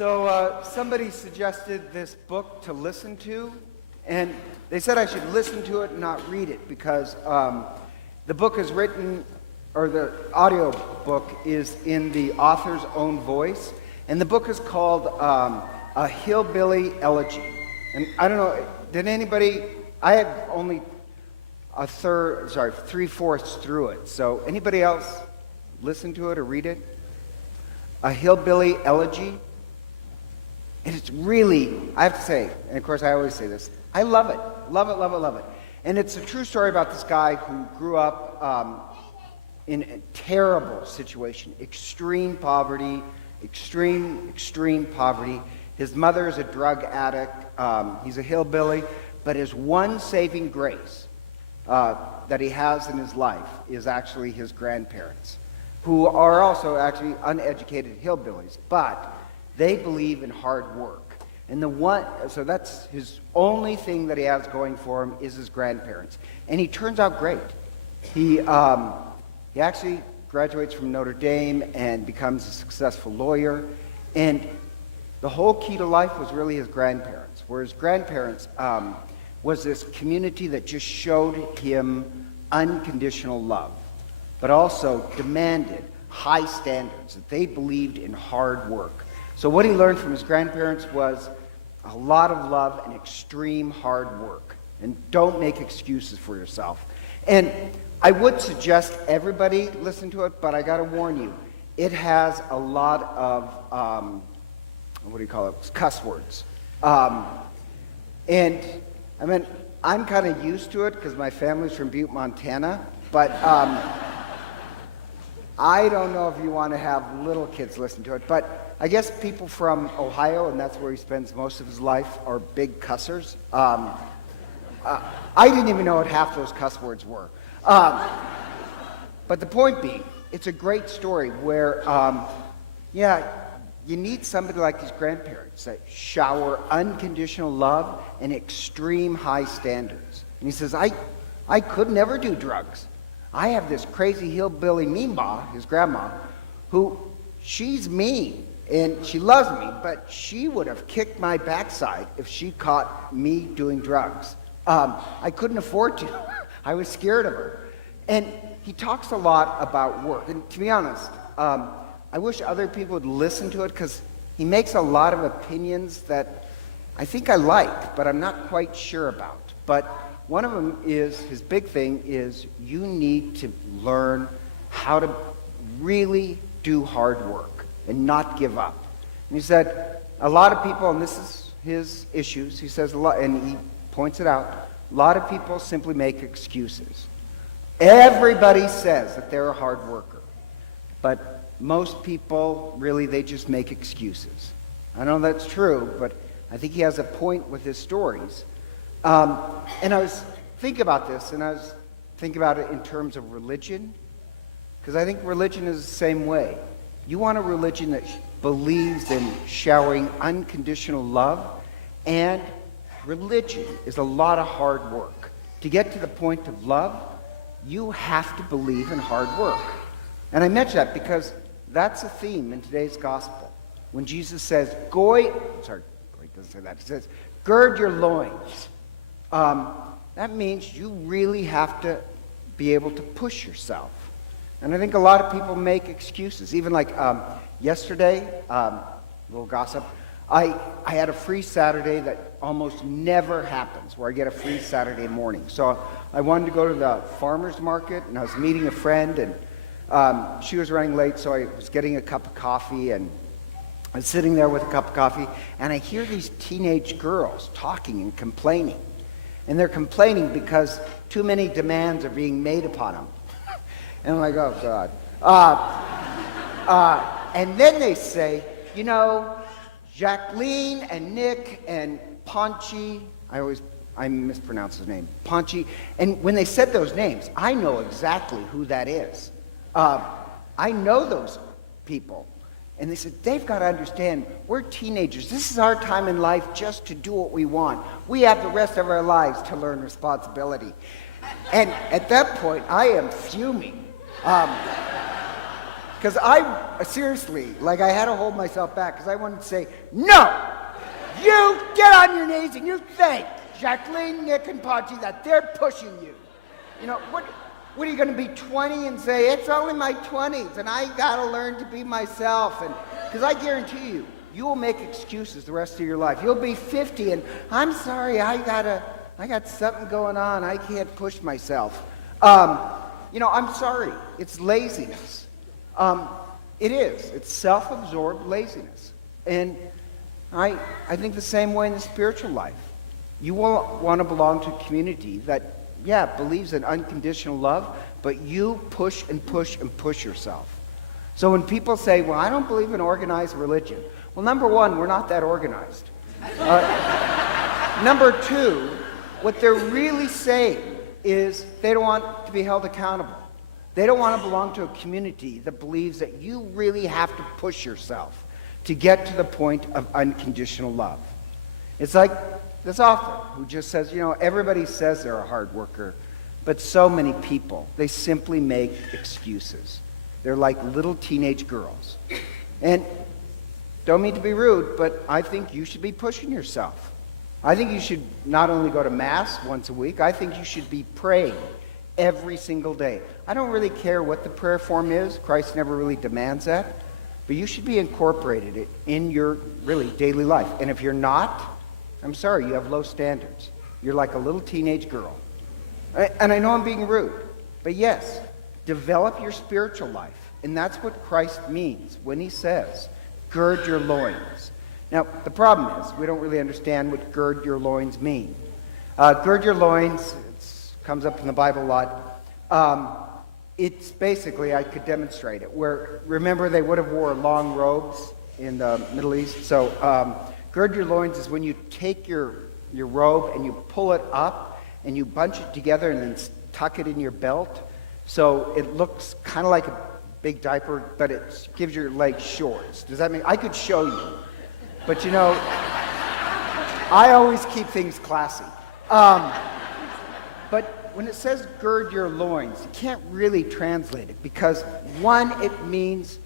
Somebody suggested this book to listen to, and they said I should listen to it and not read it because the book is written, or the audio book is in the author's own voice, and the book is called A Hillbilly Elegy. And I don't know, did anybody, I had only three-fourths through it, so anybody else listen to it or read it? A Hillbilly Elegy. And it's really, I have to say, and of course I always say this, I love it. Love it, love it, love it. And it's a true story about this guy who grew up in a terrible situation, extreme poverty, extreme poverty. His mother is a drug addict. He's a hillbilly. But his one saving grace that he has in his life is actually his grandparents, who are also actually uneducated hillbillies. But they believe in hard work. And so that's his only thing that he has going for him is his grandparents. And he turns out great. He actually graduates from Notre Dame and becomes a successful lawyer. And the whole key to life was really his grandparents, where his grandparents was this community that just showed him unconditional love, but also demanded high standards, that they believed in hard work. So what he learned from his grandparents was a lot of love and extreme hard work. And don't make excuses for yourself. And I would suggest everybody listen to it, but I got to warn you, it has a lot of, cuss words. And I mean, I'm kind of used to it because my family's from Butte, Montana, but I don't know if you want to have little kids listen to it, but I guess people from Ohio, and that's where he spends most of his life, are big cussers. I didn't even know what half those cuss words were. But the point being, it's a great story where, you need somebody like his grandparents that shower unconditional love and extreme high standards. And he says, I could never do drugs. I have this crazy hillbilly Meemaw, his grandma, who she's mean and she loves me, but she would have kicked my backside if she caught me doing drugs. I couldn't afford to. I was scared of her. And he talks a lot about work. And to be honest, I wish other people would listen to it because he makes a lot of opinions that I think I like, but I'm not quite sure about. But one of them is, his big thing is, you need to learn how to really do hard work and not give up. And he said, a lot of people, and this is his issues, he says a lot, and he points it out, a lot of people simply make excuses. Everybody says that they're a hard worker, but most people, really, they just make excuses. I know that's true, but I think he has a point with his stories. And I was thinking about this, and I was thinking about it in terms of religion, because I think religion is the same way. You want a religion that believes in showering unconditional love, and religion is a lot of hard work. To get to the point of love, you have to believe in hard work. And I mention that because that's a theme in today's gospel. When Jesus says, he doesn't say that, he says, gird your loins. That means you really have to be able to push yourself. And I think a lot of people make excuses. Even like yesterday, little gossip, I had a free Saturday that almost never happens, where I get a free Saturday morning. So I wanted to go to the farmer's market, and I was meeting a friend, and she was running late, so I was getting a cup of coffee, and I was sitting there with a cup of coffee, and I hear these teenage girls talking and complaining. And they're complaining because too many demands are being made upon them. And I'm like, oh, God. And then they say, you know, Jacqueline and Nick and Ponchi, I mispronounce his name, Ponchi. And when they said those names, I know exactly who that is. I know those people. And they said, they've got to understand, we're teenagers. This is our time in life just to do what we want. We have the rest of our lives to learn responsibility. And at that point, I am fuming. Because seriously, like I had to hold myself back because I wanted to say, no, you get on your knees and you thank Jacqueline, Nick, and Pachi that they're pushing you. You know, what are you going to be 20 and say, it's only my 20s and I got to learn to be myself? And because I guarantee you, you will make excuses the rest of your life. You'll be 50 and I'm sorry, I got something going on. I can't push myself. I'm sorry. It's laziness. It is. It's self-absorbed laziness. And I think the same way in the spiritual life. You won't want to belong to a community that, believes in unconditional love, but you push and push and push yourself. So when people say, well, I don't believe in organized religion. Well, number one, we're not that organized. Number two, what they're really saying is they don't want to be held accountable. They don't want to belong to a community that believes that you really have to push yourself to get to the point of unconditional love. It's like this author who just says, everybody says they're a hard worker, but so many people, they simply make excuses. They're like little teenage girls. And don't mean to be rude, but I think you should be pushing yourself. I think you should not only go to Mass once a week, I think you should be praying every single day. I don't really care what the prayer form is. Christ never really demands that. But you should be incorporated it in your really daily life. And if you're not, I'm sorry, you have low standards. You're like a little teenage girl. And I know I'm being rude, but yes, develop your spiritual life. And that's what Christ means when he says, gird your loins. Now, the problem is, we don't really understand what gird your loins mean. Gird your loins, it comes up in the Bible a lot. It's basically, I could demonstrate it, where, remember, they would have wore long robes in the Middle East. So, gird your loins is when you take your robe and you pull it up and you bunch it together and then tuck it in your belt. So it looks kind of like a big diaper, but it gives your legs shorts. Does that mean, I could show you, but I always keep things classy. But when it says gird your loins, you can't really translate it because one, it means,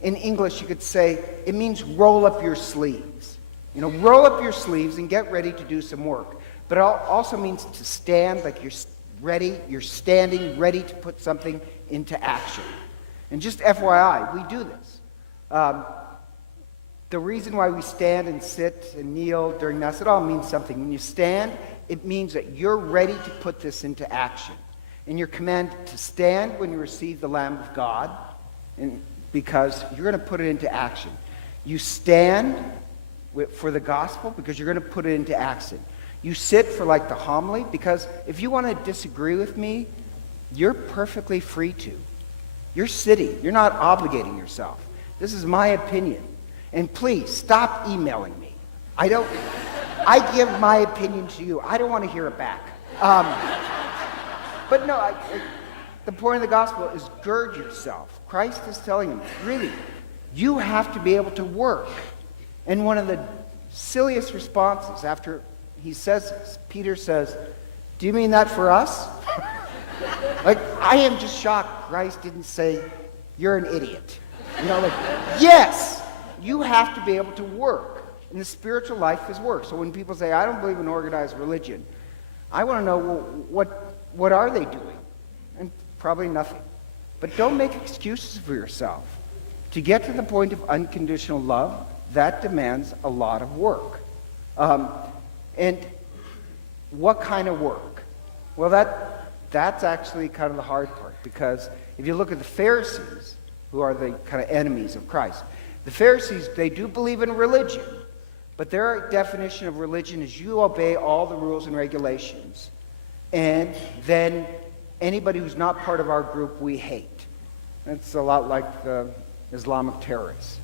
in English you could say, it means roll up your sleeves. Roll up your sleeves and get ready to do some work. But it also means to stand like you're ready, you're standing ready to put something into action. And just FYI, we do this. The reason why we stand and sit and kneel during Mass, it all means something. When you stand, it means that you're ready to put this into action. And you're commanded to stand when you receive the Lamb of God, because you're going to put it into action. You stand for the gospel because you're going to put it into action. You sit for like the homily because if you want to disagree with me, you're perfectly free to. You're sitting. You're not obligating yourself. This is my opinion. And please, stop emailing me. I give my opinion to you. I don't want to hear it back. But no, the point of the gospel is gird yourself. Christ is telling him, really, you have to be able to work. And one of the silliest responses after he says this, Peter says, do you mean that for us? Like, I am just shocked Christ didn't say, you're an idiot. Yes, you have to be able to work. And the spiritual life is work. So when people say, I don't believe in organized religion, I want to know, well, what are they doing? And probably nothing. But don't make excuses for yourself. To get to the point of unconditional love, that demands a lot of work. And what kind of work? Well, that's actually kind of the hard part, because if you look at the Pharisees, who are the kind of enemies of Christ, the Pharisees, they do believe in religion, but their definition of religion is you obey all the rules and regulations, and then anybody who's not part of our group, we hate. It's a lot like the Islamic terrorists.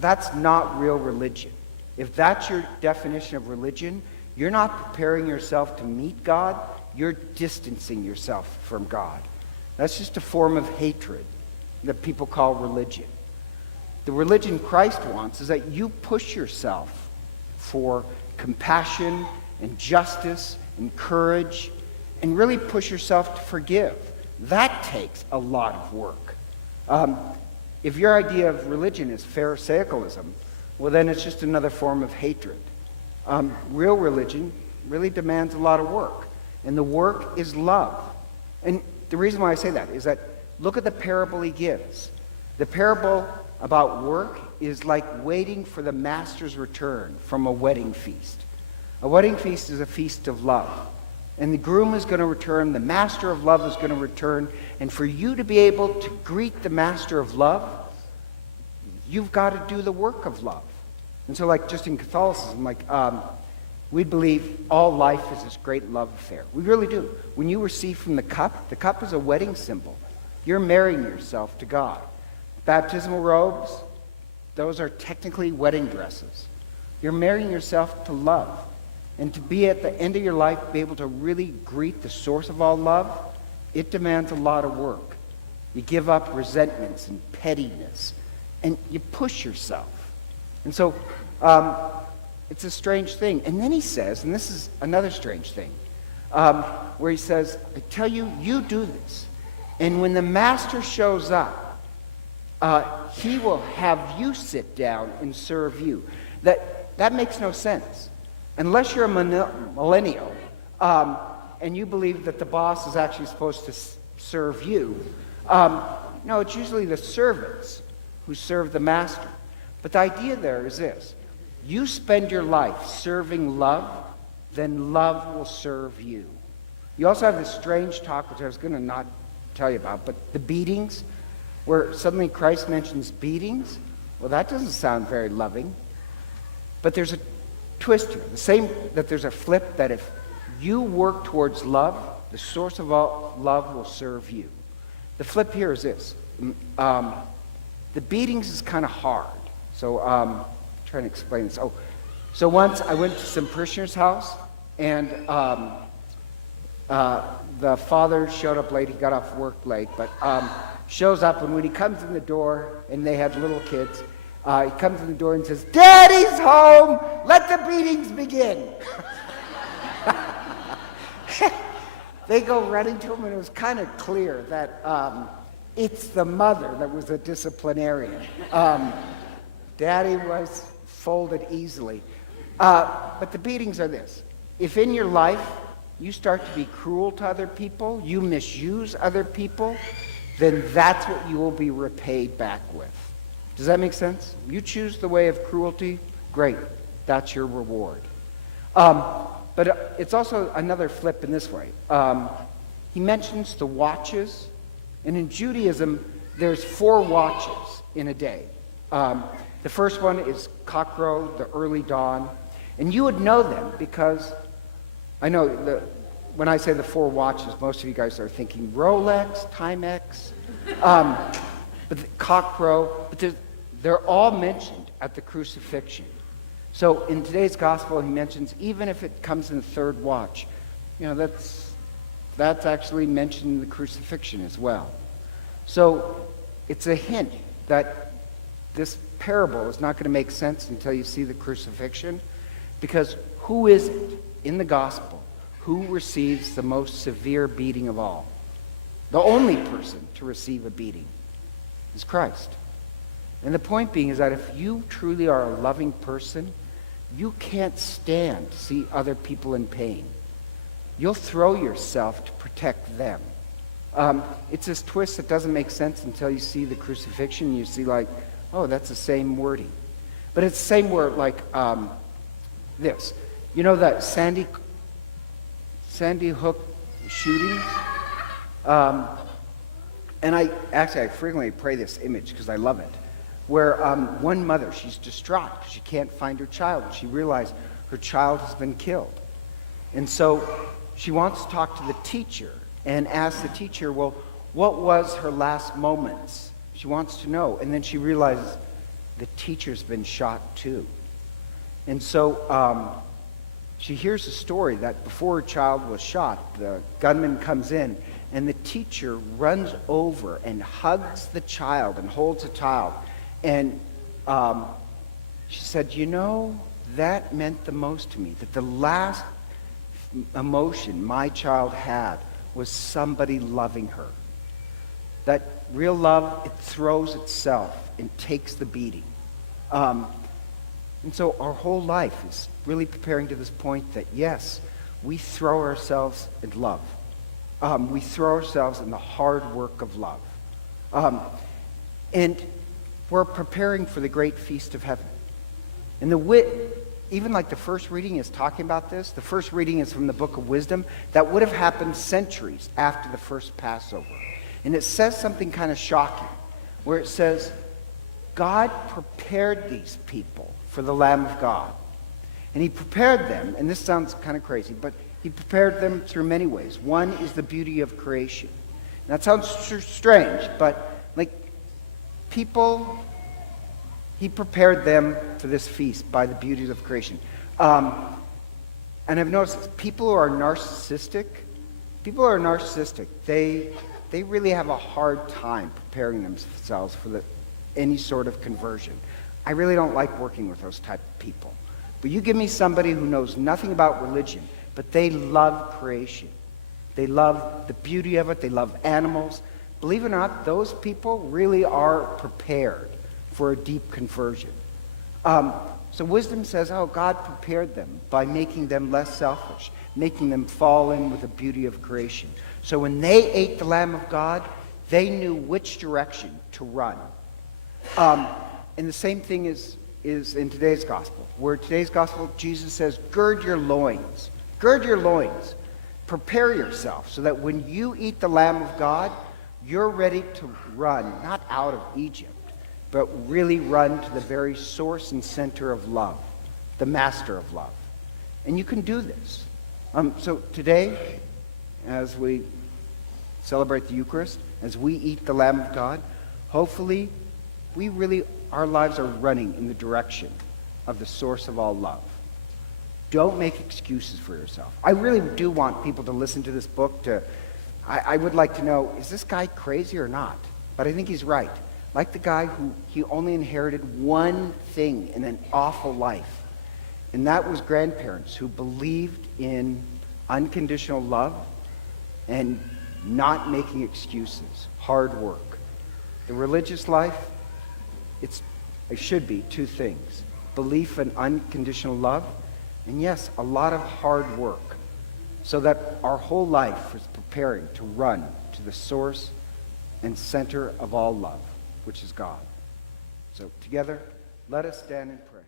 That's not real religion. If that's your definition of religion, you're not preparing yourself to meet God, you're distancing yourself from God. That's just a form of hatred that people call religion. The religion Christ wants is that you push yourself for compassion and justice and courage and really push yourself to forgive. That takes a lot of work. if your idea of religion is pharisaicalism, well, then it's just another form of hatred. Real religion really demands a lot of work, and the work is love. And the reason why I say that is that look at the parable he gives. The parable about work is like waiting for the master's return from a wedding feast. A wedding feast is a feast of love. And the groom is going to return, the master of love is going to return, and for you to be able to greet the master of love, you've got to do the work of love. And so like just in Catholicism, we believe all life is this great love affair. We really do. When you receive from the cup is a wedding symbol. You're marrying yourself to God. Baptismal robes, those are technically wedding dresses. You're marrying yourself to love. And to be at the end of your life, be able to really greet the source of all love, it demands a lot of work. You give up resentments and pettiness, and you push yourself. And so it's a strange thing. And then he says, and this is another strange thing, where he says, I tell you, you do this. And when the master shows up, he will have you sit down and serve you. That makes no sense. Unless you're a millennial and you believe that the boss is actually supposed to serve you, no, it's usually the servants who serve the master. But the idea there is this. You spend your life serving love, then love will serve you. You also have this strange talk, which I was going to not tell you about, but the beatings, where suddenly Christ mentions beatings. Well, that doesn't sound very loving. But there's a twist here. The same that there's a flip, that if you work towards love, the source of all love will serve you. The flip here is this. The beatings is kind of hard. So I'm trying to explain this. So once I went to some parishioner's house, and the father showed up late. He got off work late, but shows up, and when he comes in the door, and they had little kids, he comes in the door and says, "Daddy's home! Let the beatings begin!" They go running to him, and it was kind of clear that it's the mother that was a disciplinarian. Daddy was folded easily. But the beatings are this. If in your life you start to be cruel to other people, you misuse other people, then that's what you will be repaid back with. Does that make sense? You choose the way of cruelty, great. That's your reward. But it's also another flip in this way. He mentions the watches. And in Judaism, there's 4 watches in a day. The first one is cockcrow, the early dawn. And you would know them because I know when I say the 4 watches, most of you guys are thinking Rolex, Timex, but the cockcrow. But they're all mentioned at the crucifixion. So in today's gospel, he mentions even if it comes in the 3rd watch, that's actually mentioned in the crucifixion as well. So it's a hint that this parable is not going to make sense until you see the crucifixion, because who is it in the gospel who receives the most severe beating of all? The only person to receive a beating is Christ. And the point being is that if you truly are a loving person, you can't stand to see other people in pain. You'll throw yourself to protect them. It's this twist that doesn't make sense until you see the crucifixion. You see oh, that's the same wording. But it's the same word like this. You know that Sandy Hook shootings? And I frequently pray this image because I love it. Where one mother, she's distraught because she can't find her child. She realized her child has been killed. And so she wants to talk to the teacher and ask the teacher, well, what was her last moments? She wants to know. And then she realizes the teacher's been shot too. And so she hears a story that before her child was shot, the gunman comes in and the teacher runs over and hugs the child and holds the child. And she said, that meant the most to me, that the last emotion my child had was somebody loving her. That real love, it throws itself and takes the beating. And so our whole life is really preparing to this point that, yes, we throw ourselves in love. We throw ourselves in the hard work of love. And we're preparing for the great feast of heaven. And even like the first reading is talking about this, the first reading is from the book of Wisdom, that would have happened centuries after the first Passover. And it says something kind of shocking, where it says, God prepared these people for the Lamb of God. And he prepared them, and this sounds kind of crazy, but he prepared them through many ways. One is the beauty of creation. And that sounds strange, but like people, he prepared them for this feast by the beauties of creation. And I've noticed this, people who are narcissistic, they really have a hard time preparing themselves for any sort of conversion. I really don't like working with those type of people. But you give me somebody who knows nothing about religion, but they love creation. They love the beauty of it. They love animals. Believe it or not, those people really are prepared for a deep conversion. So wisdom says, God prepared them by making them less selfish, making them fall in with the beauty of creation. So when they ate the Lamb of God, they knew which direction to run. And the same thing is in today's gospel, where today's gospel, Jesus says, gird your loins. Gird your loins. Prepare yourself so that when you eat the Lamb of God, you're ready to run, not out of Egypt, but really run to the very source and center of love, the master of love. And you can do this. So today, as we celebrate the Eucharist, as we eat the Lamb of God, hopefully our lives are running in the direction of the source of all love. Don't make excuses for yourself. I really do want people to listen to this book. I would like to know, is this guy crazy or not? But I think he's right. Like the guy who he only inherited one thing in an awful life. And that was grandparents who believed in unconditional love and not making excuses, hard work. The religious life, it should be two things: belief in unconditional love, and yes, a lot of hard work, so that our whole life is preparing to run to the source and center of all love, which is God. So together, let us stand and pray.